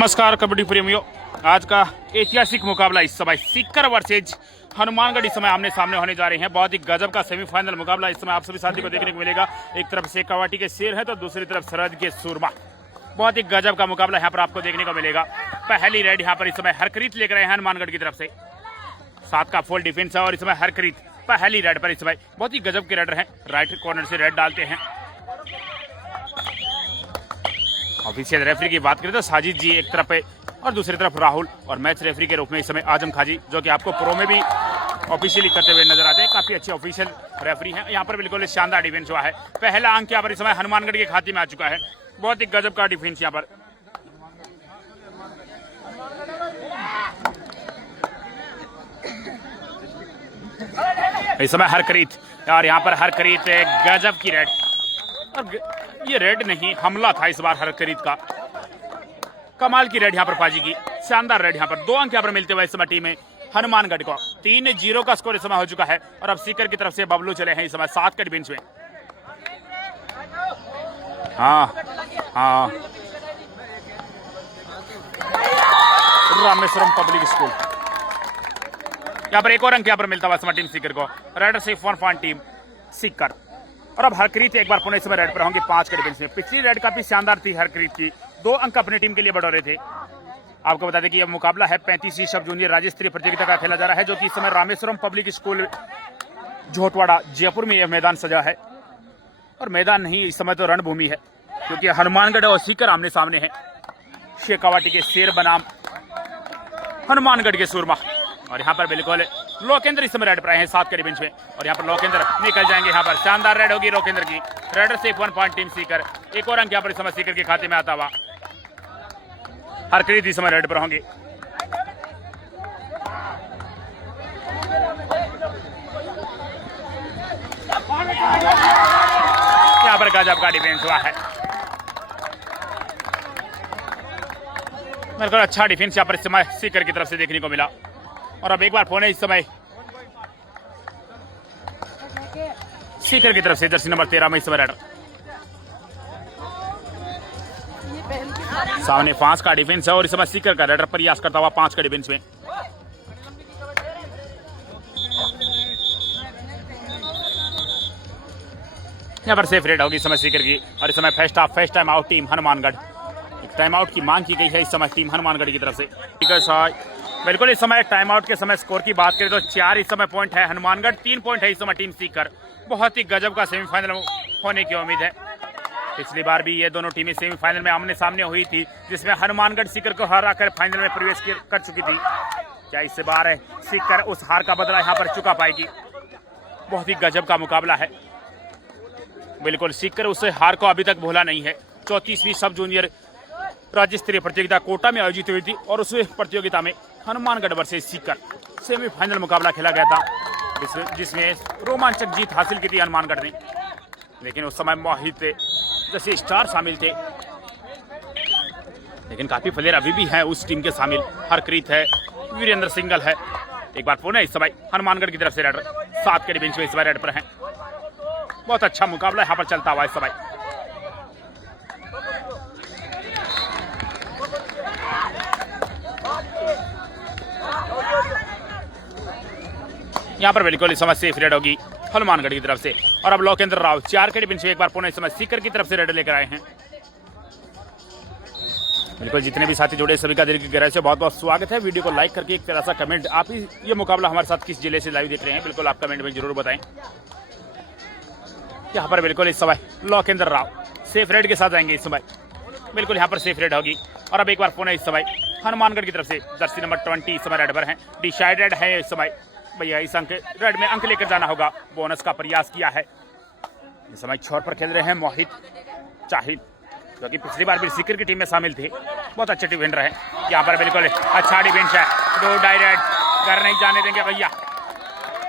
नमस्कार कबड्डी प्रेमियों, आज का ऐतिहासिक मुकाबला इस समय सीकर वर्सेज हनुमानगढ़ इस समय आमने सामने होने जा रहे हैं। बहुत ही गजब का सेमीफाइनल मुकाबला इस समय आप सभी साथी को देखने को मिलेगा। एक तरफ से कवाटी के शेर है तो दूसरी तरफ सरहद के सूरमा। बहुत ही गजब का मुकाबला यहाँ पर आपको देखने को मिलेगा। पहली रेड यहाँ पर इस समय हरकरीत लेकर आए हैं हनुमानगढ़ की तरफ से। 7 का फुल डिफेंस है और इस समय हरकरीत पहली रेड पर इस समय बहुत ही गजब के रेडर हैं। राइट कॉर्नर से रेड डालते हैं। ऑफिशियल रेफरी की बात करें तो साजिद जी एक तरफ है और दूसरी तरफ राहुल, और मैच रेफरी के रूप में इस समय आजम खाजी, जो कि आपको प्रो में भी ऑफिशियली करते हुए नजर आते हैं। काफी अच्छे ऑफिशियल रेफरी हैं। यहाँ पर बिल्कुल शानदार डिफेंस हुआ है। पहला अंक यहाँ पर इस समय हनुमानगढ़ के खाते में आ चुका है। बहुत ही गजब का डिफेंस यहाँ पर। इस समय हरकरीत, और यहाँ पर हरकरीत गजब की रेड, और ये रेड नहीं हमला था इस बार हरकरीत का। कमाल की रेड यहाँ पर पाजी की, शानदार रेड यहाँ पर। 2 अंक यहाँ पर मिलते हुए इस समय टीम में हनुमानगढ़ को। 3-0 का स्कोर इस समय हो चुका है। और अब सीकर की तरफ से बबलू चले हैं इस समय 7 के डिफेंस में। हाँ रामेश्वरम पब्लिक स्कूल। यहाँ पर एक और अंक यहाँ पर मिलता हुआ इस समय टीम सीकर को। रेडर से 1 पॉइंट टीम सीकर। और अब हरकरीत एक बार पुणे इस समय रेड पर होंगे 5 के डिफेंस में। पिछली रेड काफी शानदार थी हरकरीत की। 2 अंक अपनी टीम के लिए बढ़ोरे थे। आपको बता दें कि यह मुकाबला है 35वीं सब जूनियर राज्य स्तरीय प्रतियोगिता का खेला जा रहा है, जो कि इस समय रामेश्वरम पब्लिक स्कूल झोटवाड़ा जयपुर में यह मैदान सजा है। और मैदान नहीं, इस समय तो रणभूमि है, क्योंकि हनुमानगढ़ और सीकर आमने सामने है। शेखावाटी के शेर बनाम हनुमानगढ़ के सूरमा। और यहाँ पर बिल्कुल लोकेंद्र इस समय रेड पर आए हैं 7 के डिफेंस में। और यहाँ पर लोकेंद्र निकल जाएंगे। यहाँ पर शानदार रेड होगी लोकेंद्र की। रेडर से 1 पॉइंट टीम सीकर। एक और अंक यहाँ पर इस समय सीकर के खाते में आता हुआ। हरकरीत इस समय रेड पर होंगे। यहाँ पर गजब का डिफेंस हुआ है। बिल्कुल अच्छा डिफेंस यहाँ पर इस समय सीकर की तरफ से देखने को मिला। और अब एक बार फोन है इस समय सीकर की तरफ से जर्सी नंबर 13 में इस समय रेडर। सामने 5 का डिफेंस है और इस समय सीकर का रेडर प्रयास करता हुआ 5 का डिफेंस में। यहाँ पर सेफ रेड होगी इस समय सीकर की। और इस समय first time out team Hanumangarh. एक टाइम आउट की मांग की गई है इस समय टीम हनुमानगढ़ की तरफ से। बिल्कुल इस समय टाइम आउट के समय स्कोर की बात करें तो 4 इस समय पॉइंट है हनुमानगढ़, 3 पॉइंट है इस समय टीम सीकर। बहुत ही गजब का सेमीफाइनल होने की उम्मीद है। पिछली बार भी ये दोनों टीमें सेमीफाइनल में आमने सामने हुई थी, जिसमें हनुमानगढ़ सीकर को हराकर फाइनल में प्रवेश कर चुकी थी। क्या इस बार है सीकर उस हार का बदला यहाँ पर चुका पाएगी? बहुत ही गजब का मुकाबला है। बिल्कुल सीकर उस हार को अभी तक भूला नहीं है। 34वीं सब जूनियर राज्य स्तरीय प्रतियोगिता कोटा में आयोजित हुई थी और उस प्रतियोगिता में हनुमानगढ़ वर्सेस सीकर सेमीफाइनल मुकाबला खेला गया था, जिसमें रोमांचक जीत हासिल की थी हनुमानगढ़ ने। लेकिन उस समय मोहित जैसे स्टार शामिल थे, लेकिन काफी प्लेयर अभी भी हैं उस टीम के शामिल। हरकरीत है, वीरेंद्र सिंगल है। एक बार फोन है इस समय हनुमानगढ़ की तरफ से रेडर 7 के डिफेंस में इस समय रेड पर हैं। बहुत अच्छा मुकाबला यहाँ पर चलता हुआ इस समय। यहाँ पर बिल्कुल इस समय सेफ रेड होगी हनुमानगढ़ की तरफ से। और अब लोकेंद्र राव 4 के डिफेंस में एक बार पुणे इस समय सीकर की तरफ से रेड लेकर आए हैं। बिल्कुल जितने भी साथी जुड़े सभी का दिल की गहराई से बहुत बहुत स्वागत है। वीडियो को लाइक करके एक तरह सा कमेंट, आप ही ये मुकाबला हमारे साथ किस जिले से लाइव देख रहे हैं, बिल्कुल आप कमेंट में जरूर बताएं। यहाँ पर बिल्कुल इस समय लोकेंद्र राव सेफ रेड के साथ आएंगे इस समय। बिल्कुल यहाँ पर सेफ रेड होगी। और अब एक बार पुणे इस समय हनुमानगढ़ की तरफ से जर्सी नंबर 20 इस समय रेड पर है। डिसाइडेड है इस समय भैया, इस अंक रेड में अंक लेकर जाना होगा। बोनस का प्रयास किया है इस समय। छोर पर खेल रहे हैं मोहित चाहिल, जो कि पिछली बार भी सीकर की टीम में शामिल थे। बहुत अच्छे डिफेंडर हैं। यहाँ पर बिल्कुल अच्छा डिफेंस है। 2 डायरेक्ट कर नहीं जाने देंगे भैया।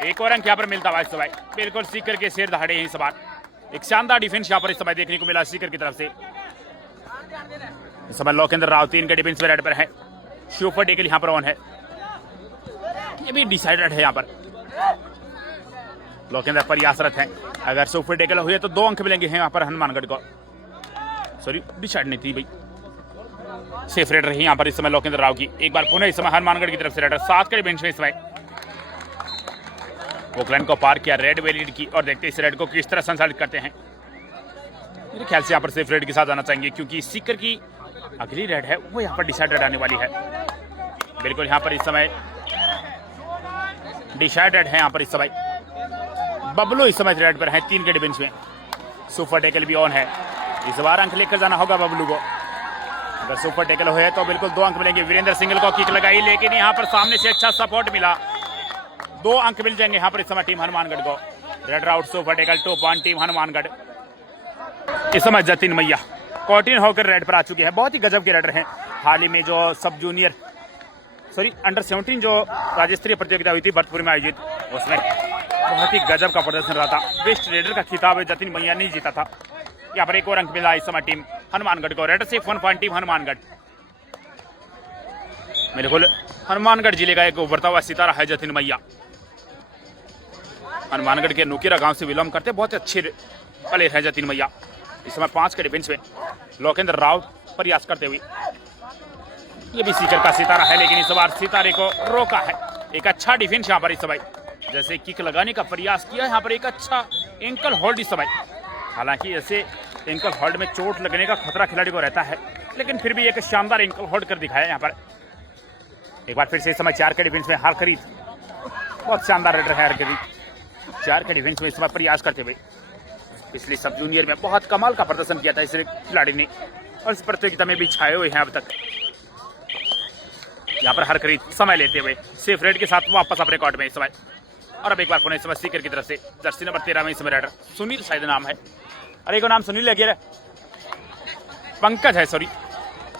एक और अंक यहाँ पर मिलता हुआ इस समय। बिल्कुल सीकर के शेर दहाड़े हैं इस बार। एक शानदार डिफेंस यहाँ पर इस समय देखने को मिला सीकर की तरफ से। इस समय लोकेंद्र राव 3 के डिफेंस में रेड पर है। शिवपर डेकल यहाँ पर ऑन है। ये भी डिसाइडेड है यहाँ पर। लोकेंद्र प्रयासरत है। अगर सुपर डेकल हुए तो 2 अंक मिलेंगे यहाँ पर हनुमानगढ़ को। सॉरी डिसाइड नहीं थी भाई। सेफ रेडर है यहाँ पर इस समय लोकेंद्र राव की। एक बार पुनः इस समय हनुमानगढ़ की तरफ से रेडर 7 के बेंच में इस समय ओकलैंड को पार किया, रेड वैलिड की, और देखते इस रेड को किस तरह संचालित करते हैं। मेरे ख्याल से यहाँ पर सेफ रेड के साथ आना चाहेंगे क्योंकि सीकर की अगली रेड है वो यहाँ पर डिसाइडेड आने वाली है। बिल्कुल यहाँ पर इस समय डिसाइडेड है। यहाँ पर इस समय बबलू इस समय रेड पर है 3 के बेंच में। सुपर टेकल भी ऑन है, इस बार अंक लेकर जाना होगा बबलू को। अगर सुपर टेकल हो तो बिल्कुल 2 अंक मिलेंगे। वीरेंद्र सिंगल को किक लगाई लेकिन यहाँ पर सामने से अच्छा सपोर्ट मिला, 2 अंक मिल जाएंगे यहाँ पर इस समय टीम हनुमानगढ़ को। Red out, super tackle 2 point team Hanumangarh. इस समय जतिन मैया कॉटिन होकर रेड पर आ चुके हैं। बहुत ही गजब के रेडर हैं। हाल ही में जो सब जूनियर अंडर 17 जो राज्य स्तरीय प्रतियोगिता हुई थी भरतपुर में आयोजित, उसमें बहुत ही गजब का प्रदर्शन रहा था। बेस्ट रेडर का खिताब जतिन मैया ने जीता था। यहाँ पर एक और अंक मिला इस समय टीम हनुमानगढ़ को। रेडर से 1 पॉइंट टीम हनुमानगढ़। बिल्कुल हनुमानगढ़ जिले का एक उभरता हुआ सितारा है जतिन मैया। हनुमानगढ़ के नुकीरा गांव से बिलोंग करते बहुत अच्छे प्लेयर है जतिन मैया। इस समय 5 के डिफेंस में लोकेंद्र राव प्रयास करते हुए, ये भी सीकर का सितारा है लेकिन इस बार सितारे को रोका है। एक अच्छा डिफेंस यहाँ पर इस समय, जैसे किक लगाने का प्रयास किया यहाँ पर। एक अच्छा एंकल होल्ड इस समय, हालांकि ऐसे एंकल होल्ड में चोट लगने का खतरा खिलाड़ी को रहता है लेकिन फिर भी एक शानदार एंकल होल्ड कर दिखाया यहाँ पर। एक बार फिर से इस समय 4 के डिफेंस में हरखरीद, बहुत शानदार रेडर है हरखरीद। 4 के डिफेंस में इस समय प्रयास करते हुए पिछले सब जूनियर में बहुत कमाल का प्रदर्शन किया था इस खिलाड़ी ने और इस प्रतियोगिता में भी छाए हुए हैं अब तक। यहाँ पर हरखरीद समय लेते हुए सेफ रेड के साथ वापस अपने कोर्ट में इस समय। और अब एक बार पुनः इस समय सीकर की तरफ से जर्सी नंबर 13 में इस समय रेडर सुनील शायद नाम है। अरे एक नाम सुनील लगे, पंकज है, सॉरी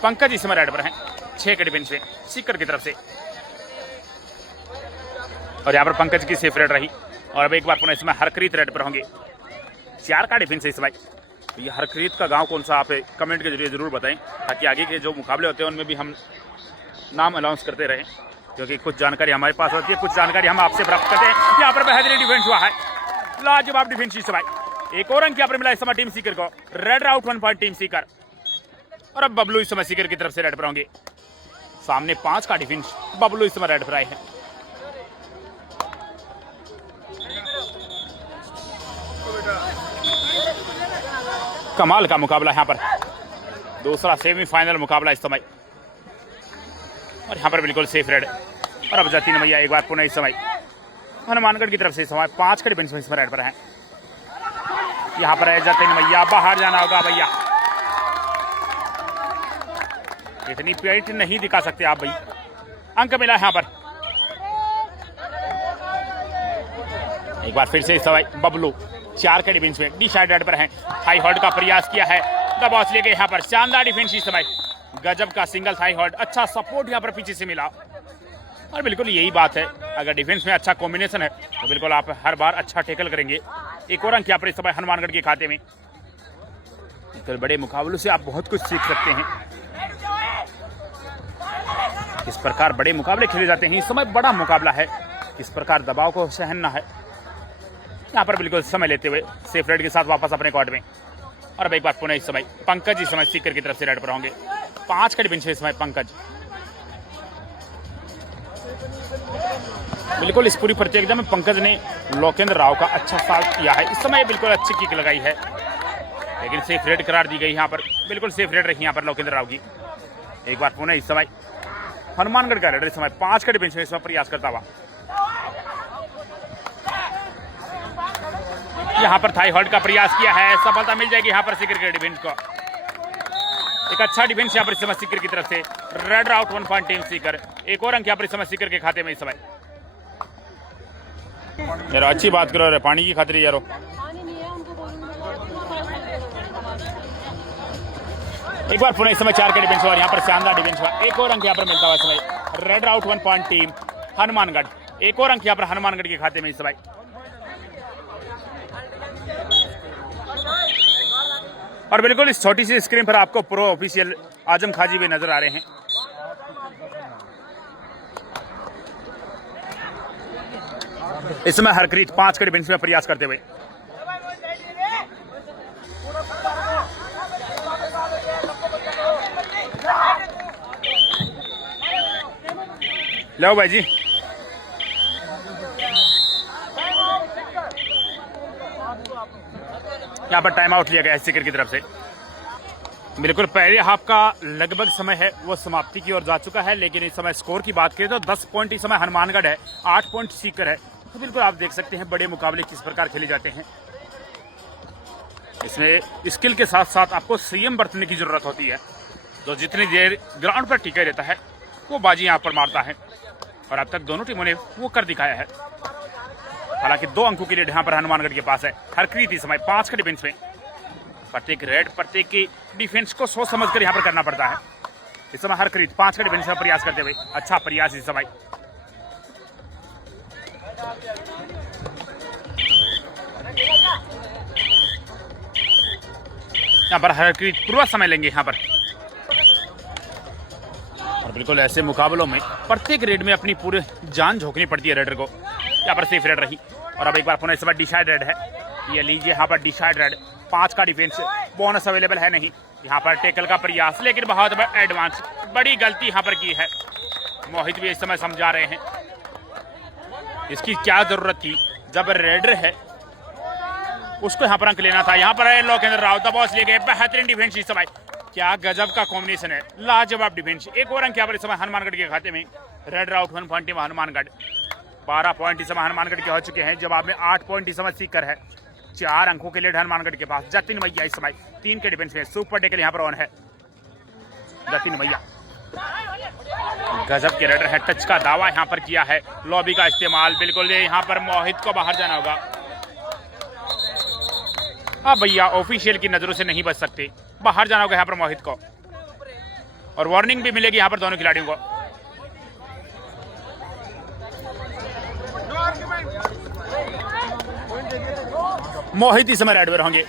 पंकज इस समय रेड पर है 6 के डिफेंस में सीकर की तरफ से। और यहाँ पर पंकज की सेफ रेड रही। और अब एक बार पुनः इसमें हरखरीद रेड पर होंगे। 4 का डिफेंस है इस भाई। ये हरखरीद का गांव कौन सा आप कमेंट के जरिए जरूर बताएं ताकि आगे के जो मुकाबले होते हैं उनमें भी हम नाम अनाउंस करते रहें, क्योंकि कुछ जानकारी हमारे पास होती है, कुछ जानकारी हम आपसे प्राप्त करते हैं। यहाँ पर बेहतरीन डिफेंस हुआ है, लाजवाब डिफेंस इस भाई। एक और अंक यहाँ पर मिला इस समय टीम सीकर को। Red out 1 point team Sikar. और अब बबलू इस समय सीकर की तरफ से रेड पर होंगे। सामने 5 का डिफेंस, बबलू इस समय रेड पर आए हैं। कमाल का मुकाबला यहाँ पर, दूसरा सेमीफाइनल मुकाबला इस समय। और यहाँ पर बिल्कुल सेफ रेड। और अब जतिन मैया एक बार पुनः इस समय हनुमानगढ़ की तरफ से इस समय 5 के डिफेंस में इस रेड पर है। यहाँ पर है जतिन मैया, बाहर जाना होगा भैया, इतनी पेट नहीं दिखा सकते आप भाई। अंक मिला यहाँ पर। एक बार फिर से इस समय बबलू 4 के डिफेंस में डिसाइडेड पर है। हाई होल्ड का प्रयास किया है, दबाव लेके यहाँ पर शानदार डिफेंस इस समय। गजब का सिंगल हाई होल्ड, अच्छा सपोर्ट यहाँ पर पीछे से मिला। और बिल्कुल यही बात है, अगर डिफेंस में अच्छा कॉम्बिनेशन है तो बिल्कुल आप हर बार अच्छा टैकल करेंगे। एक और अंक यहाँ पर इस समय हनुमानगढ़ के खाते में। तो बड़े मुकाबलों से आप बहुत कुछ सीख सकते हैं, किस प्रकार बड़े मुकाबले खेले जाते हैं। इस समय बड़ा मुकाबला है, किस प्रकार दबाव को सहना है। यहाँ पर बिल्कुल समय लेते हुए सेफ रेड के साथ वापस अपने कोर्ट में। और अब एक बार पुनः इस समय पंकज इस समय सीकर की तरफ से रेड पर होंगे। 5 के डिफेंस में इस समय पंकज। बिल्कुल इस पूरी प्रतियोगिता में पंकज ने लोकेंद्र राव का अच्छा साथ किया है। इस समय बिल्कुल अच्छी किक लगाई है लेकिन सेफ रेड करार दी गई। यहाँ पर बिल्कुल सेफ रेड रही यहाँ पर लोकेंद्र राव की। एक बार पुनः इस समय हनुमानगढ़ का रेडर इस समय 5 के डिफेंस में इस समय प्रयास करता हुआ। यहाँ पर थाई होल्ड का प्रयास किया है, सफलता मिल जाएगी यहाँ पर सीकर के डिफेंस को। एक अच्छा डिफेंस यहाँ पर इस समय सीकर की तरफ से। Red out 1 point team Sikar. एक और अंक यहाँ पर इस समय सीकर के खाते में इस समय। यार अच्छी बात करो, पानी की खातिर यारो। एक बार पुनः इस समय 4 के डिफेंस हुआ, यहाँ पर शानदार डिफेंस हुआ। एक और अंक यहाँ पर मिलता हुआ इस समय। Raid out 1 point team Hanumangarh. एक और अंक यहाँ पर हनुमानगढ़ के खाते में इस समय। और बिल्कुल इस छोटी सी स्क्रीन पर आपको प्रो ऑफिशियल आजम खाजी भी नजर आ रहे हैं। इस समय हरखरीद 5 के डिफेंस में प्रयास करते हुए। लो भाई जी, यहाँ पर टाइम आउट लिया गया है सीकर की तरफ से। बिल्कुल पहले हाफ का लगभग समय है वो समाप्ति की ओर जा चुका है, लेकिन इस समय स्कोर की बात करें तो 10 पॉइंट इस समय हनुमानगढ़ है, 8 पॉइंट सीकर है। तो बिल्कुल आप देख सकते हैं बड़े मुकाबले किस प्रकार खेले जाते हैं। इसमें स्किल के साथ साथ आपको संयम बरतने की जरूरत होती है। तो जितनी देर ग्राउंड पर टिके रहता है वो बाजी यहाँ पर मारता है, और अब तक दोनों टीमों ने वो कर दिखाया है। हालांकि 2 अंकों की लीड यहाँ पर हनुमानगढ़ के पास है। हरप्रीत इस समय 5 के डिफेंस में, प्रत्येक रेड प्रत्येक की डिफेंस को सोच समझकर यहाँ पर करना पड़ता है। इस समय हरप्रीत 5 के डिफेंस का प्रयास करते हुए, अच्छा प्रयास इस समय। यहाँ पर हरप्रीत पूरा समय लेंगे यहाँ पर, और बिल्कुल ऐसे मुकाबलों में प्रत्येक रेड में अपनी पूरी जान झोंकनी पड़ती है रेडर को। यहाँ पर सेफ रेड रही, और अब एक बार पुनः इस बार डिसाइड रेड है। ये लीजिए यहाँ पर डिसाइड रेड, 5 का डिफेंस, बोनस अवेलेबल है नहीं। यहाँ पर टेकल का प्रयास, लेकिन बहुत बड़ा एडवांस, बड़ी गलती यहाँ पर की है। मोहित भी इस समय समझा रहे हैं इसकी क्या जरूरत थी। जब रेडर है उसको यहाँ पर अंक लेना था। यहाँ पर लोकेंद्र राव दबॉस ले गए, बेहतरीन डिफेंस इस समय। क्या गजब का कॉम्बिनेशन है, लाजवाब डिफेंस। एक और अंक यहाँ पर इस समय हनुमानगढ़ के खाते में। Raider out 1 point Hanumangarh, 12 point इस समय हनुमानगढ़ के हो चुके हैं। जवाब में 8 पॉइंट इस समय सीकर है। 4 अंकों के लिए हनुमानगढ़ के पास। जतिन भैया इस समय 3 के डिफेंस में, सुपर टेकल यहाँ पर ऑन है। जतिन भैया गजब के रेडर है, टच का दावा यहाँ पर किया है, लॉबी का इस्तेमाल। बिल्कुल यहाँ पर मोहित को बाहर जाना होगा। अब भैया ऑफिशियल की नजरों से नहीं बच सकते, बाहर जाना होगा यहाँ पर मोहित को, और वार्निंग भी मिलेगी यहाँ पर दोनों खिलाड़ियों को। मोहित इस समय रेड पर होंगे।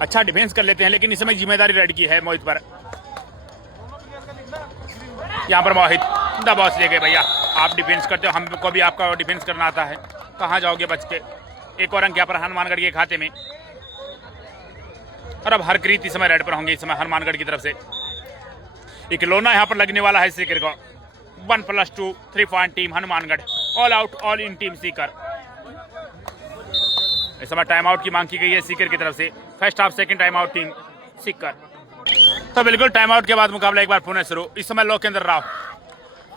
अच्छा डिफेंस कर लेते हैं, लेकिन इस समय जिम्मेदारी रेड की है मोहित पर। यहाँ पर मोहित दबॉस ले गए। भैया आप डिफेंस करते हो, हमको भी आपका डिफेंस करना आता है, कहाँ जाओगे बच के। एक और अंक यहाँ पर हनुमानगढ़ के खाते में, और अब हरप्रीत इस समय रेड पर होंगे। इस समय हनुमानगढ़ की तरफ से इकलौना यहाँ पर लगने वाला है सीकर को। 1+2 3 point team Hanumangarh, all out all in team Sikar. इस समय टाइम आउट की मांग की गई है सीकर की तरफ से। First half second time out team Sikar. तो बिल्कुल टाइम आउट के बाद मुकाबला एक बार पुनः शुरू। इस समय लोकेंद्र राव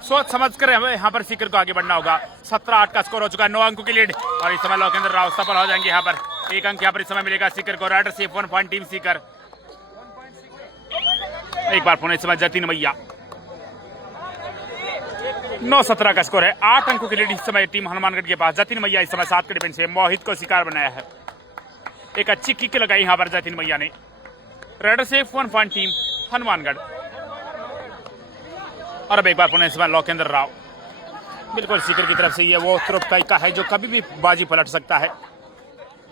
सोच समझ कर हमें यहाँ पर सीकर को आगे बढ़ना होगा। 17-8 का स्कोर हो चुका है, 9 अंकों की लीड, और इस समय लोकेंद्र राव सफल हो जाएंगे। यहाँ पर 1 अंक यहाँ पर इस समय मिलेगा सीकर को। Rider safe 1 point team Sikar. एक बार पुनः इस समय जतिन भैया, 9-17 का स्कोर है, 8 अंकों की लीड इस समय टीम हनुमानगढ़ के पास। जतिन भैया इस समय 7 के डिफेंस से मोहित को शिकार बनाया है। एक अच्छी किक लगाई यहाँ पर जतिन भैया ने। Rider safe 1 point team Hanumangarh, और अब एक बार पुनः इस समय लोकेंद्र राव। बिल्कुल सीकर की तरफ से ये वो तुरुप है जो कभी भी बाजी पलट सकता है,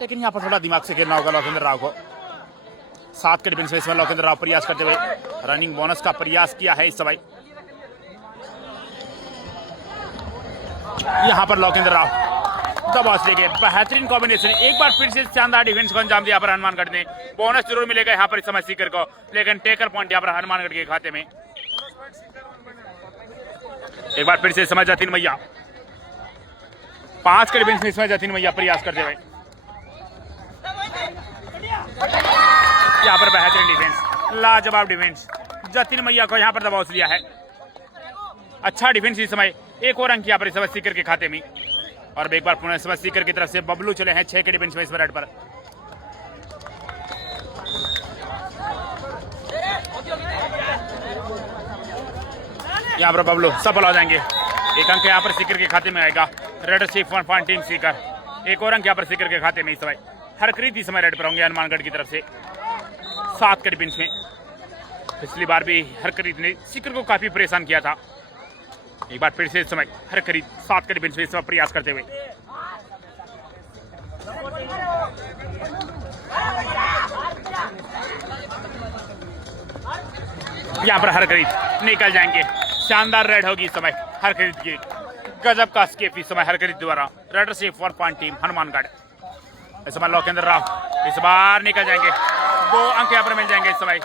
लेकिन यहाँ पर थोड़ा दिमाग से खेलना होगा लोकेंद्र राव को। 7 के डिफेंस में इस समय लोकेंद्र राव प्रयास करते हुए रनिंग बोनस का प्रयास किया है इस समय। यहाँ पर लोकेंद्र राव दबॉस ले गए, बेहतरीन कॉम्बिनेशन। एक बार फिर से शानदार डिफेंस को अंजाम दिया पर हनुमानगढ़ ने। बोनस जरूर मिलेगा यहाँ पर इस समय सीकर को, लेकिन टेकर पॉइंट यहाँ पर हनुमानगढ़ के खाते में। एक बार फिर से समय जतिन भैया, 5 के डिफेंस में इस समय जतिन भैया प्रयास करते हुए। यहाँ पर बेहतरीन डिफेंस, लाजवाब डिफेंस। जतिन भैया को यहाँ पर दबॉस लिया है, अच्छा डिफेंस इस समय। एक और अंक यहाँ पर इस समय सीकर के खाते में, और एक बार पुनः इस समय सीकर की तरफ से बबलू चले हैं 6 के डिफेंस में इस रेड पर। यहाँ पर बबलू सफल हो जाएंगे। 1 अंक यहाँ पर सीकर के खाते में आएगा। रेड सिर्फ 1 पॉइंट टीम सीकर। एक और अंक यहाँ पर सीकर के खाते में इस समय। हरप्रीत इस समय रेड पर होंगे हनुमानगढ़ की तरफ से 7 के डिफेंस में। पिछली बार भी हरप्रीत ने सीकर को काफी परेशान किया था। एक बार फिर से इस समय हरप्रीत 7 के डिफेंस में इस समय प्रयास करते हुए। यहाँ पर हरप्रीत निकल जाएंगे। शानदार रेड होगी इस समय हरप्रीत की। गजब का स्केप इस समय हरप्रीत द्वारा। रेडर से 4 पॉइंट टीम हनुमानगढ़। इस समय लोकेंद्र राव इस बार निकल जाएंगे। 2 अंक यहाँ पर मिल जाएंगे इस समय।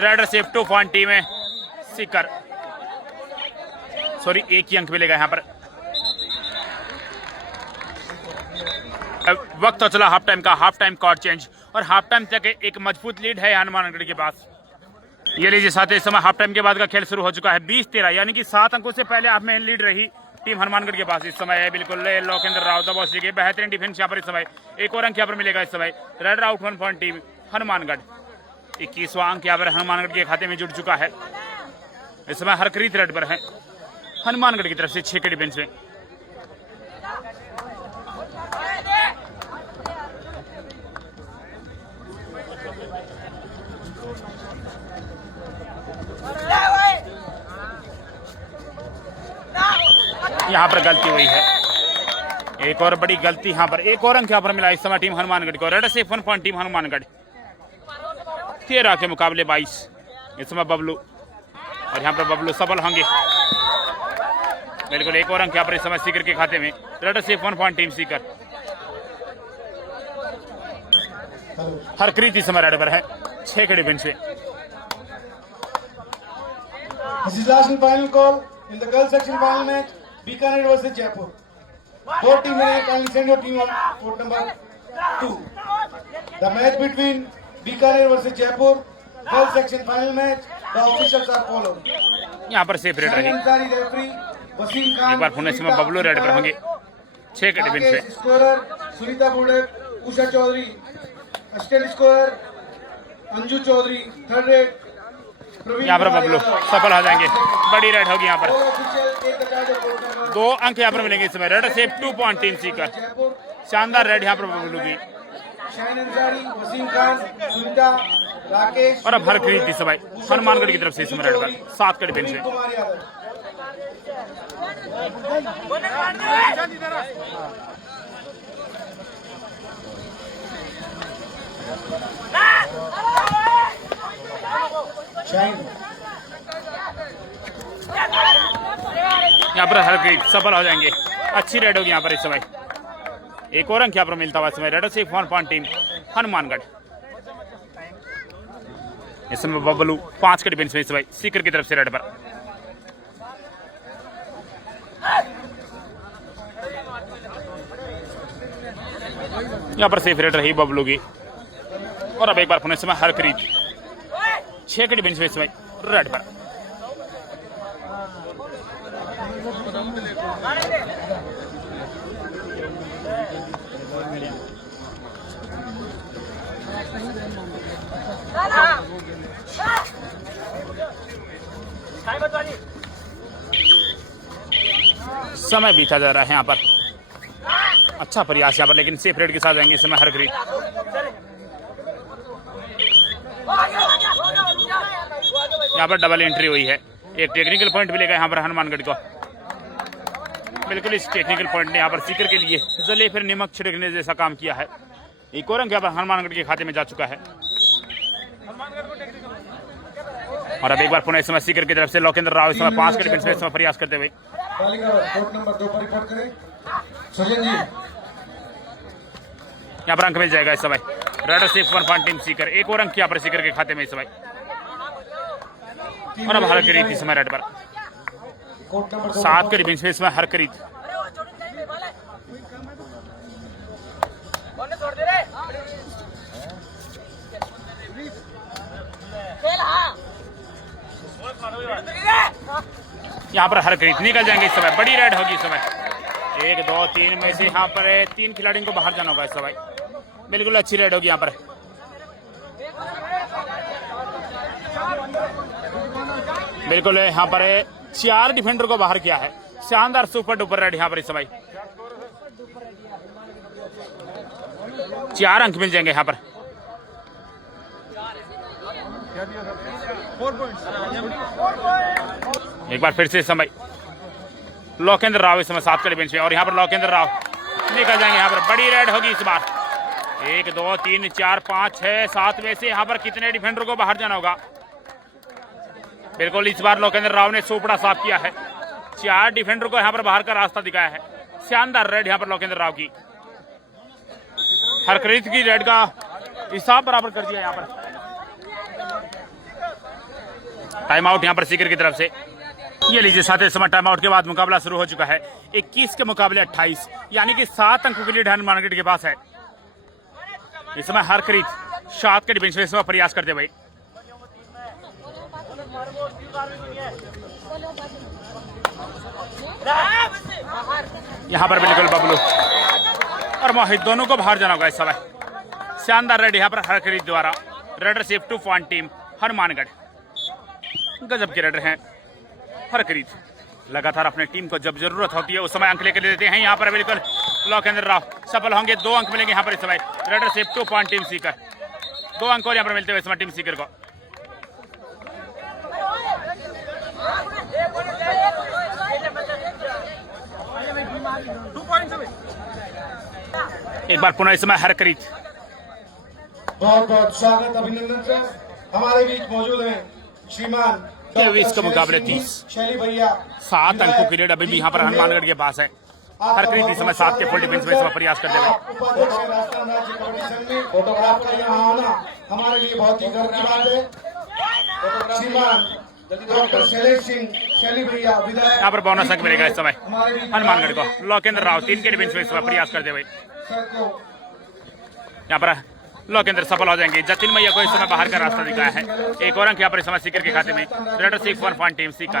रेडर से 2 पॉइंट टीम है सीकर। सॉरी एक ही अंक मिलेगा यहाँ पर। वक्त तो चला हाफ टाइम का, हाफ टाइम कॉर्ड चेंज और हाफ टाइम तक एक मजबूत लीड है हनुमानगढ़ के पास। ये लीजिए साथ इस समय हाफ टाइम के बाद का खेल शुरू हो चुका है 20-13, यानी कि 7 अंकों से पहले हाफ में लीड रही टीम हनुमानगढ़ के पास। इस समय है बिल्कुल लोकेंद्र राव दबोच के बेहतरीन डिफेंस यहाँ पर। इस समय एक और अंक यहाँ पर मिलेगा। इस समय raid out 1 point team Hanumangarh. 21वां अंक यहाँ पर हनुमानगढ़ के खाते में जुड़ चुका है। इस समय हरकरीत रेड पर है हनुमानगढ़ की तरफ से 6 के डिफेंस में। यहाँ पर गलती हुई है, एक और बड़ी गलती यहाँ पर। एक और अंक यहाँ पर मिला इस समय टीम हनुमानगढ़ को। रेड से 1 पॉइंट टीम हनुमानगढ़। 13 के मुकाबले 22। इस समय बबलू और यहाँ पर बबलू सफल होंगे। बिल्कुल एक और अंक यहाँ पर इस समय सीकर के खाते में। रेड से 1 पॉइंट टीम सीकर। हरकरीत इस समय रेड पर है 6 के डिफेंस में। This is last and final call in the girls section final match. Bikaner versus Jaipur. 4 teams in it. Kindly send your team on court number 2. The match between Bikaner versus Jaipur, girls section final match. The officials are followed. यहाँ पर safe red रही। एक बार पुणे समय Bablu red पर होंगे 6 के defence में। Scorer Sunita Budak, Usha Chaudhary. Assistant scorer Anju Chaudhary. Third raid यहाँ पर बबलू सफल हो जाएंगे। बड़ी रेड होगी यहाँ पर। 2 अंक यहाँ पर मिलेंगे इस समय। रेड से 2 पॉइंट टीम सीकर। शानदार रेड यहाँ पर बबलू की। और अब हरकरीत इस समय हनुमानगढ़ की तरफ से इस समय रेड पर 7 के डिफेंस में। यहाँ पर हरकरीत सफल हो जाएंगे। अच्छी रेड होगी यहाँ पर इस समय। एक और अंक यहाँ पर मिलता हुआ इस समय। रेड से 1 पॉइंट टीम हनुमानगढ़। इस समय बबलू 5 के डिफेंस में इस समय सीकर की तरफ से रेड पर। यहाँ पर सेफ रेड रही बबलू की। और अब एक बार पुनः समय हरकरीत 6 के डिफेंस में इस समय रेड पर। समय बीता जा रहा है यहाँ पर। अच्छा प्रयास यहाँ पर, लेकिन सेफ रेड के साथ जाएंगे इस समय हरकरीत। यहाँ पर डबल एंट्री हुई है। एक टेक्निकल पॉइंट मिलेगा यहाँ पर हनुमानगढ़ को। बिल्कुल इस टेक्निकल पॉइंट ने यहाँ पर सीकर के लिए जले फिर नमक छिड़कने जैसा काम किया है। एक और अंक यहाँ पर हनुमानगढ़ के खाते में जा चुका है। और अब एक बार पुनः इस समय सीकर की तरफ से लोकेंद्र राव इस समय 5 के डिफेंस में इस समय प्रयास करते हुए। यहाँ पर अंक मिल जाएगा इस समय। रेड से 1 पॉइंट टीम सीकर। एक और अंक यहाँ पर सीकर के खाते में इस समय। और अब हरकरीत इस समय रेड पर 7 के डिफेंस में इस समय हरकरीत। यहाँ पर हरकरीत निकल जाएंगे इस समय। बड़ी रेड होगी इस समय। 1 2 3 में से यहाँ पर 3 खिलाड़ियों को बाहर जाना होगा इस समय। बिल्कुल अच्छी रेड होगी यहाँ पर। बिल्कुल यहाँ पर 4 डिफेंडर को बाहर किया है। शानदार सुपर डुपर रेड यहाँ पर इस समय। 4 अंक मिल जाएंगे यहाँ पर। एक बार फिर से समय लोकेंद्र राव इस समय 7 के डिफेंस में। और यहाँ पर लोकेंद्र राव निकल जाएंगे यहाँ पर। बड़ी रेड होगी इस बार। 1 2 3 4 5 6 7 में से यहाँ पर कितने डिफेंडर को बाहर जाना होगा। बिल्कुल इस बार लोकेंद्र राव ने सोपड़ा साफ किया है। 4 डिफेंडर को यहाँ पर बाहर का रास्ता दिखाया है। शानदार रेड यहाँ पर लोकेंद्र राव की। हरकरीत की रेड का हिसाब बराबर कर दिया यहाँ पर। टाइम आउट यहाँ पर सीकर की तरफ से। ये लीजिए साथ समय टाइम आउट के बाद मुकाबला शुरू हो चुका है। 21 के मुकाबले 28, यानी कि 7 अंकों के लिए हनुमानगढ़ के पास है। इस समय हरकरीत 7 के डिफेंस में इस समय प्रयास करते हुए यहाँ पर बिल्कुल बबलू और मोहित दोनों को बाहर जाना होगा इस समय। शानदार रेड यहाँ पर हरकरीत द्वारा। Raider safe 2 point team Hanumangarh. गजब के रेडर हैं हरकरीत, लगातार अपने टीम को जब जरूरत होती है उस समय अंक लेकर देते हैं। यहाँ पर बिल्कुल लोकेंद्र राव सफल होंगे, 2 अंक मिलेंगे यहाँ पर इस समय। Raider safe 2 point team Sikar, 2 अंक और यहाँ पर मिलते हुए इस समय टीम सीकर को। एक बार पुनः इस समय हरकरीत। बहुत बहुत स्वागत अभिनंदन सर। हमारे बीच मौजूद हैं श्रीमान 23 के मुकाबले 30, शैली भैया। 7 अंकों की लीड अभी भी यहाँ पर हनुमानगढ़ के पास है। हरकरीत इस समय 7 के फुल डिफेंस में इस समय प्रयास करते हुए। उपाध्यक्ष राजस्थान राज्य कबड्डी संघ में फोटोग्राफ का यहाँ आना हमारे लिए बहुत ही गर्व की बात है। श्रीमान डॉक्टर शैलेश सिंह शैली भैया विधायक। यहाँ पर बोनस अंक मिलेगा इस समय हनुमानगढ़ को। लोकेंद्र राव 3 के डिफेंस में इस समय प्रयास करते हुए। यहाँ पर लोकेंद्र सफल हो जाएंगे। जतिन मैया को इस समय बाहर का रास्ता दिखाया है। एक और अंक यहाँ पर इस समय सीकर के खाते में। Raider six 1 point team Sikar.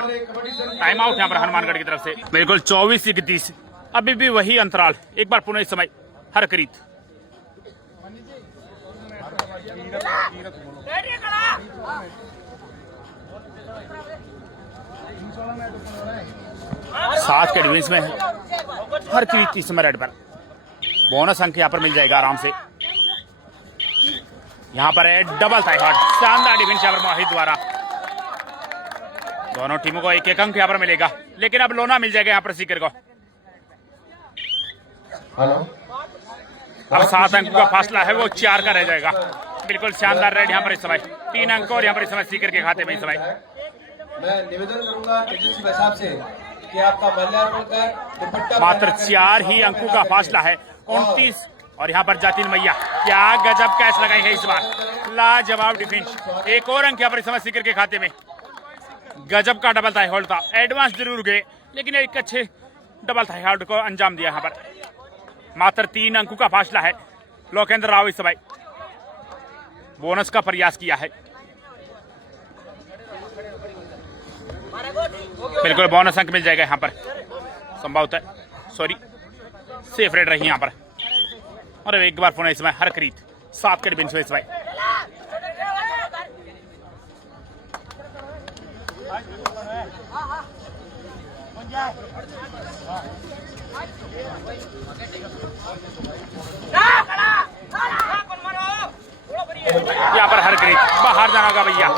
Time out यहाँ पर हनुमानगढ़ की तरफ से। बिल्कुल 24-31, अभी भी वही अंतराल। एक बार पुनः इस समय हरकरीत। सात के डिफेंस में हरकरीत इस समय रेड पर। बोनस अंक यहाँ पर मिल जाएगा आराम से। यहाँ पर है डबल थाईहॉर्ड। शानदार डिफेंस यहाँ पर मोहित द्वारा। दोनों टीमों को 1-1 अंक यहाँ पर मिलेगा, लेकिन अब लोना मिल जाएगा यहाँ पर सीकर को। अब 7 अंक का फासला है वो 4 का रह जाएगा। बिल्कुल शानदार रेड यहाँ पर इस समय। 3 अंक और यहाँ पर इस समय सीकर के खाते में इस समय। मैं निवेदन करूंगा साहब से कि आपका माल्यार्पण कर दुपट्टा मात्र 4 ही अंकों का फासला है। 29 और यहाँ पर जातिन मैया क्या गजब कैच लगाई है इस बार। लाजवाब डिफेंस। एक और अंक यहाँ पर इस समय सीकर के खाते में। गजब का डबल थाई होल्ड था। एडवांस जरूर गए, लेकिन एक अच्छे डबल थाई होल्ड को अंजाम दिया यहाँ पर। मात्र 3 अंकों का फासला है। लोकेंद्र राव इस समय बोनस का प्रयास किया है। बिल्कुल बोनस अंक मिल जाएगा यहाँ पर संभवतः। सॉरी, सेफ रेड रही यहाँ पर। और एक बार पुनः इसमें हरकरीत 7 के डिफेंस में इस समय। यहाँ पर हरकरीत बाहर जाना होगा भैया।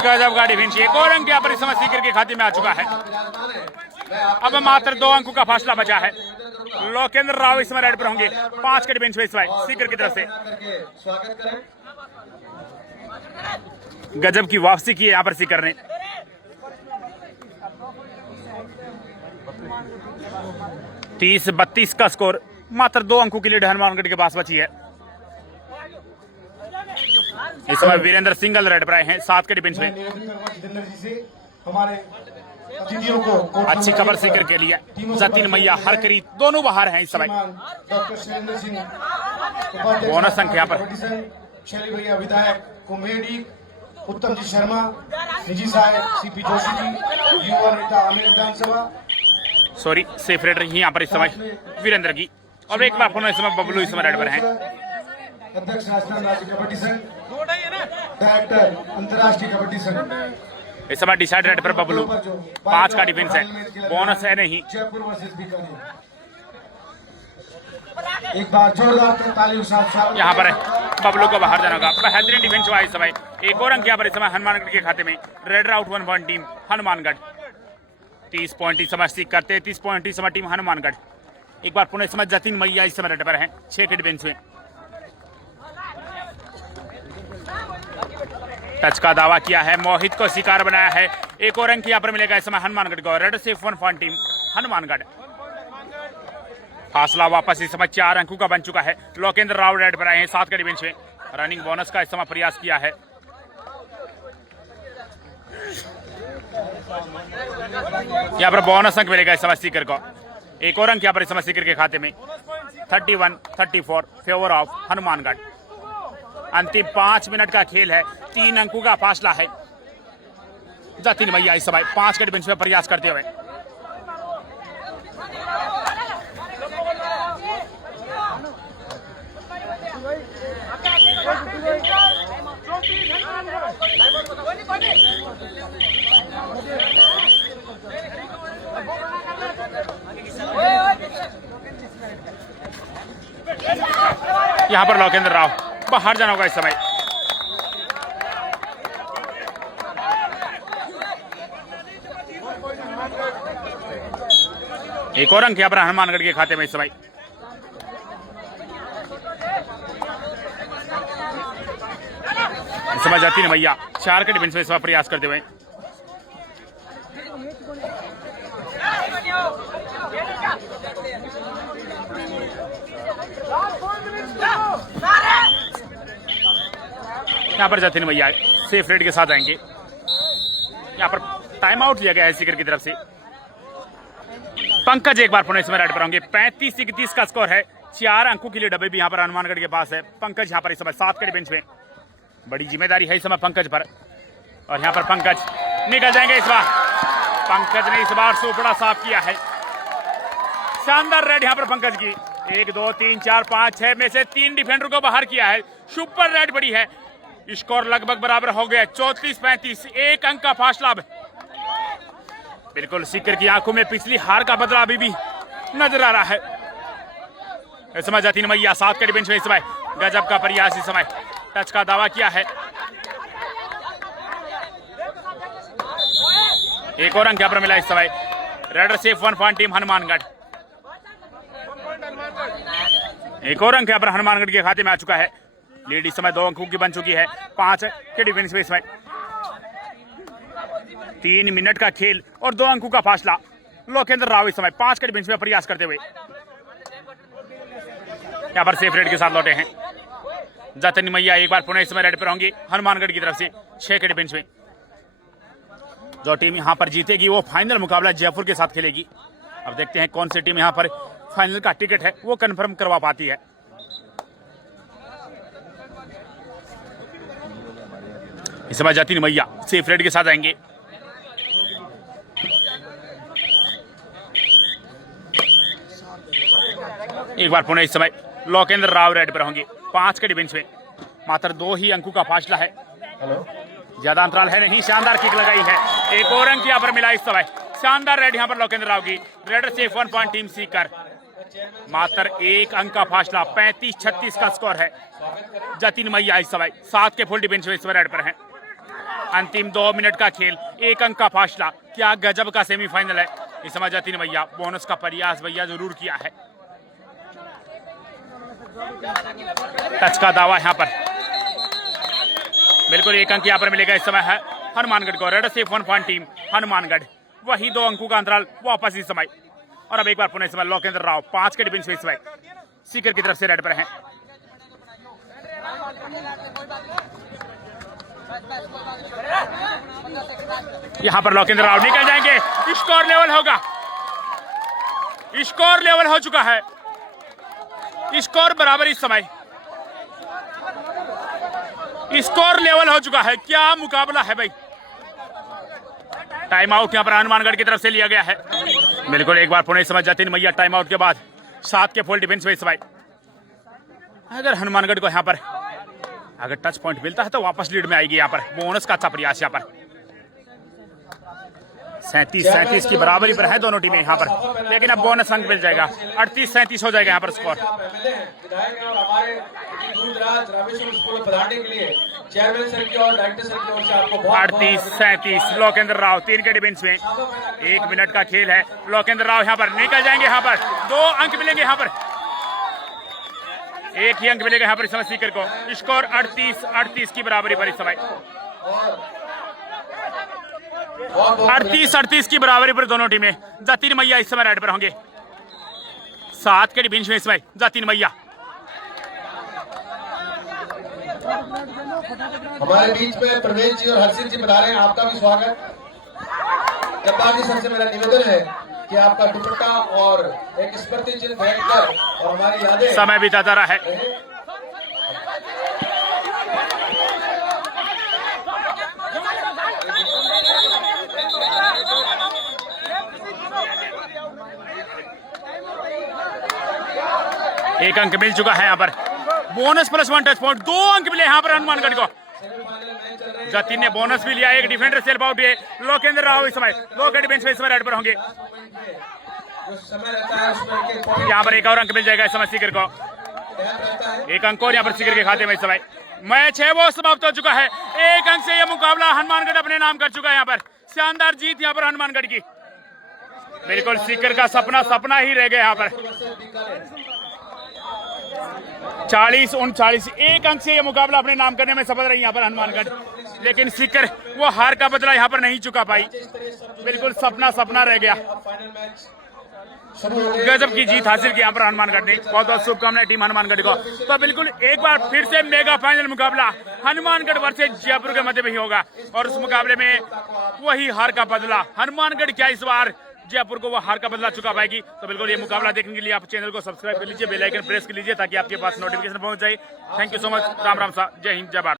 गजब का डिफेंस। एक और अंक यहाँ पर इस समय सीकर के खाते में आ चुका है। अब मात्र 2 अंकों का फासला बचा है। लोकेंद्र राव इस समय रेड पर होंगे। 5 के डिफेंस में इस समय सीकर की तरफ से। गजब की वापसी की है यहाँ पर सीकर ने। तीस 32 का स्कोर। मात्र 2 अंकों की लीड हनुमानगढ़ के पास बची है। इस समय वीरेंद्र सिंगल रेड पर आए हैं 7 के डिफेंस में। अच्छी खबर सीकर के लिए। जतिन मैया हरकरीत दोनों बाहर हैं इस समय। बोनस अंक यहाँ पर शैली भैया विधायक कुमेडी, उत्तम जी शर्मा, निजी साहब सीपी जोशी जी, युवा नेता आमिर विधानसभा। सॉरी, सेफ रेड रही यहाँ पर इस समय वीरेंद्र की। और एक बार पुनः इस समय बबलू इस समय रेड पर हैं। अध्यक्ष राजस्थान राज्य कबड्डी संघ, डायरेक्टर अंतर्राष्ट्रीय कबड्डी संघ। इस समय डिसाइड रेड पर बबलू। 5 का डिफेंस है। बोनस है नहीं। जयपुर वर्सेस बीकानेर। एक बार जोरदार तालियों के साथ यहाँ पर बबलू को बाहर जाना होगा। बेहतरीन डिफेंस हुआ इस समय। एक और अंक यहाँ पर इस समय हनुमानगढ़ के खाते में। Raider out 1 point team Hanumangarh. 30 point इस समय सीख करते। 30 पॉइंट इस समय टीम हनुमानगढ़। एक बार पुनः इस समय जतिन मैया इस समय रेड पर है 6 के डिफेंस में। टच का दावा किया है, मोहित को शिकार बनाया है। एक और अंक यहाँ पर मिलेगा इस समय हनुमानगढ़ को। Raider safe 1 point team Hanumangarh. फासला वापस इस समय 4 अंकों का बन चुका है। लोकेंद्र राव रेड पर आए हैं 7 के डिफेंस में। रनिंग बोनस का इस समय प्रयास किया है। यहाँ पर बोनस अंक मिलेगा इस समय सीकर को। एक और अंक यहाँ पर इस समय सीकर के खाते में 31-34 फेवर ऑफ हनुमानगढ़। अंतिम 5 मिनट का खेल है, 3 अंकों का फासला है। जतिन मैया इस समय 5 के बेंच में प्रयास करते हुए। यहां पर लोकेंद्र राव बाहर जाना होगा इस समय। एक और अंक यहां पर हनुमानगढ़ के खाते में इस समय। इस समय जाती है भैया 4 के डिफेंस में इस समय प्रयास करते हुए। यहाँ पर जतिन भैया सेफ रेड के साथ आएंगे। यहाँ पर टाइम आउट लिया गया है सीकर की तरफ से। पंकज एक बार पुनः इसमें रेड पर होंगे। 35-31 का स्कोर है। 4 अंकों के लिए डब्बे भी यहाँ पर हनुमानगढ़ के पास है। पंकज यहाँ पर इस समय 7 के बेंच में। बड़ी जिम्मेदारी है इस समय पंकज पर। और यहाँ पर पंकज निकल जाएंगे इस बार। पंकज ने इस बार सोपड़ा साफ किया है। शानदार रेड यहाँ पर पंकज की। 1 2 3 4 5 6 में से 3 डिफेंडर को बाहर किया है। सुपर रेड बड़ी है। स्कोर लगभग बराबर हो गया 34-35। 1 अंक का फासला। बिल्कुल सीकर की आंखों में पिछली हार का बदला अभी भी नजर आ रहा है। इस समय जतिन मैया 7 के बेंच में इस समय गजब का प्रयास इस समय टच का दावा किया है। एक और अंक यहाँ पर मिला इस समय। Raider safe 1 point team Hanumangarh. एक और अंक यहाँ पर हनुमानगढ़ के खाते में आ चुका है। लीड इस समय 2 अंकों की बन चुकी है। 5 के डिफेंस में इस समय 3 मिनट का खेल और 2 अंकों का फासला। लोकेंद्र राव इस समय 5 के डिफेंस में प्रयास करते हुए यहाँ पर सेफ रेड के साथ लौटे हैं। जतिन मैया एक बार पुनः इस समय रेड पर होंगी हनुमानगढ़ की तरफ से 6 के डिफेंस में। जो टीम यहाँ पर जीतेगी वो फाइनल मुकाबला जयपुर के साथ खेलेगी। अब देखते हैं कौन सी टीम यहाँ पर फाइनल का टिकट है वो कंफर्म करवा पाती है। इस समय जतिन मैया सेफ रेड के साथ आएंगे। एक बार पुनः इस समय लोकेंद्र राव रेड पर होंगे 5 के डिफेंस में। मात्र 2 ही अंकों का फासला है। ज्यादा अंतराल है नहीं। शानदार किक लगाई है। एक और अंक यहाँ पर मिला इस समय। शानदार रेड यहाँ पर लोकेंद्र राव की। Raider safe 1 point team Sikar. मात्र 1 अंक का फासला। 35-36 का स्कोर है। जतिन मैया इस समय 7 के फुल डिफेंस में इस समय रेड पर है। अंतिम 2 मिनट का खेल, 1 अंक का फासला। क्या गजब का सेमीफाइनल है। इस समय जतिन भैया बोनस का प्रयास भैया जरूर किया है। टच का दावा यहाँ पर। बिल्कुल 1 अंक यहाँ पर मिलेगा इस समय है हनुमानगढ़ को। Raider safe 1 point team Hanumangarh. वही 2 अंकों का अंतराल वापस इस समय। और अब एक बार पुनः इस समय लोकेंद्र राव 5 के डिफेंस में इस समय सीकर की तरफ से रेड पर हैं। यहां पर लोकेंद्र राव निकल जाएंगे। स्कोर लेवल होगा। स्कोर लेवल हो चुका है। स्कोर बराबर इस समय। स्कोर लेवल हो चुका है। क्या मुकाबला है भाई। टाइम आउट यहां पर हनुमानगढ़ की तरफ से लिया गया है। बिल्कुल एक बार पुणे इस समय जतिन मैया टाइम आउट के बाद 7 के फुल डिफेंस में इस समय। अगर हनुमानगढ़ को यहां पर अगर टच पॉइंट मिलता है तो वापस लीड में आएगी। यहाँ पर बोनस का अच्छा प्रयास। यहाँ पर 37-37 की बराबरी पर है दोनों टीमें यहाँ पर। लेकिन अब बोनस अंक मिल जाएगा। 38-37 हो जाएगा यहाँ पर स्कोर। 38-37 लोकेंद्र राव 3 के डिफेंस में। 1 मिनट का खेल है। लोकेंद्र राव यहाँ पर निकल जाएंगे। यहाँ पर 2 अंक मिलेंगे। यहाँ पर 1 ही अंक मिलेगा यहाँ पर इस समय सीकर को। स्कोर 38-38 की बराबरी पर इस समय। 38-38 की बराबरी पर दोनों टीमें। जतिन मैया इस समय रेड पर होंगे। 7 के डिफेंस में इस समय जतिन मैया। हमारे बीच में प्रवेश जी और हर्षित जी बता रहे हैं। आपका भी स्वागत। गद्दाजी सर से मेरा निवेदन है कि आपका दुपट्टा और एक स्मृति चिन्ह भेंट कर और हमारी यादें समय बीता जा रहा है। एक अंक मिल चुका है यहाँ पर, बोनस प्लस 1 टच पॉइंट, 2 अंक मिले यहाँ पर हनुमानगढ़ को। जतिन ने बोनस भी लिया, एक डिफेंडर सेल्फ आउट है। लोकेंद्र राव इस समय लोकेट बेंच पे इस समय रेड पर होंगे। यहाँ पर एक और अंक मिल जाएगा इस समय सीकर को, एक अंक और यहाँ पर सीकर के खाते में इस समय। मैच है वो समाप्त हो चुका है, 1 अंक से यह मुकाबला हनुमानगढ़ अपने नाम कर चुका है। यहाँ पर शानदार जीत यहाँ पर हनुमानगढ़ की, बिल्कुल सीकर का सपना ही रह गया यहाँ पर। 40-39, 1 अंक से यह मुकाबला अपने नाम करने में सफल रही यहाँ पर हनुमानगढ़, लेकिन सीकर वो हार का बदला यहाँ पर नहीं चुका पाई। बिल्कुल सपना रह गया। गजब की जीत हासिल की यहाँ पर हनुमानगढ़ ने। बहुत बहुत शुभकामनाएं टीम हनुमानगढ़ को। तो बिल्कुल एक बार फिर से मेगा फाइनल मुकाबला हनुमानगढ़ वर्सेस जयपुर के मध्य में ही होगा, और उस मुकाबले में वही हार का बदला हनुमानगढ़ क्या इस बार जयपुर को वो हार का बदला चुका पाएगी। तो बिल्कुल ये मुकाबला देखने के लिए आप चैनल को सब्सक्राइब कर लीजिए, बेल आइकन प्रेस कर लीजिए ताकि आपके पास नोटिफिकेशन पहुंच जाए। Thank you so much. Ram Ram सा, जय हिंद, जय भारत।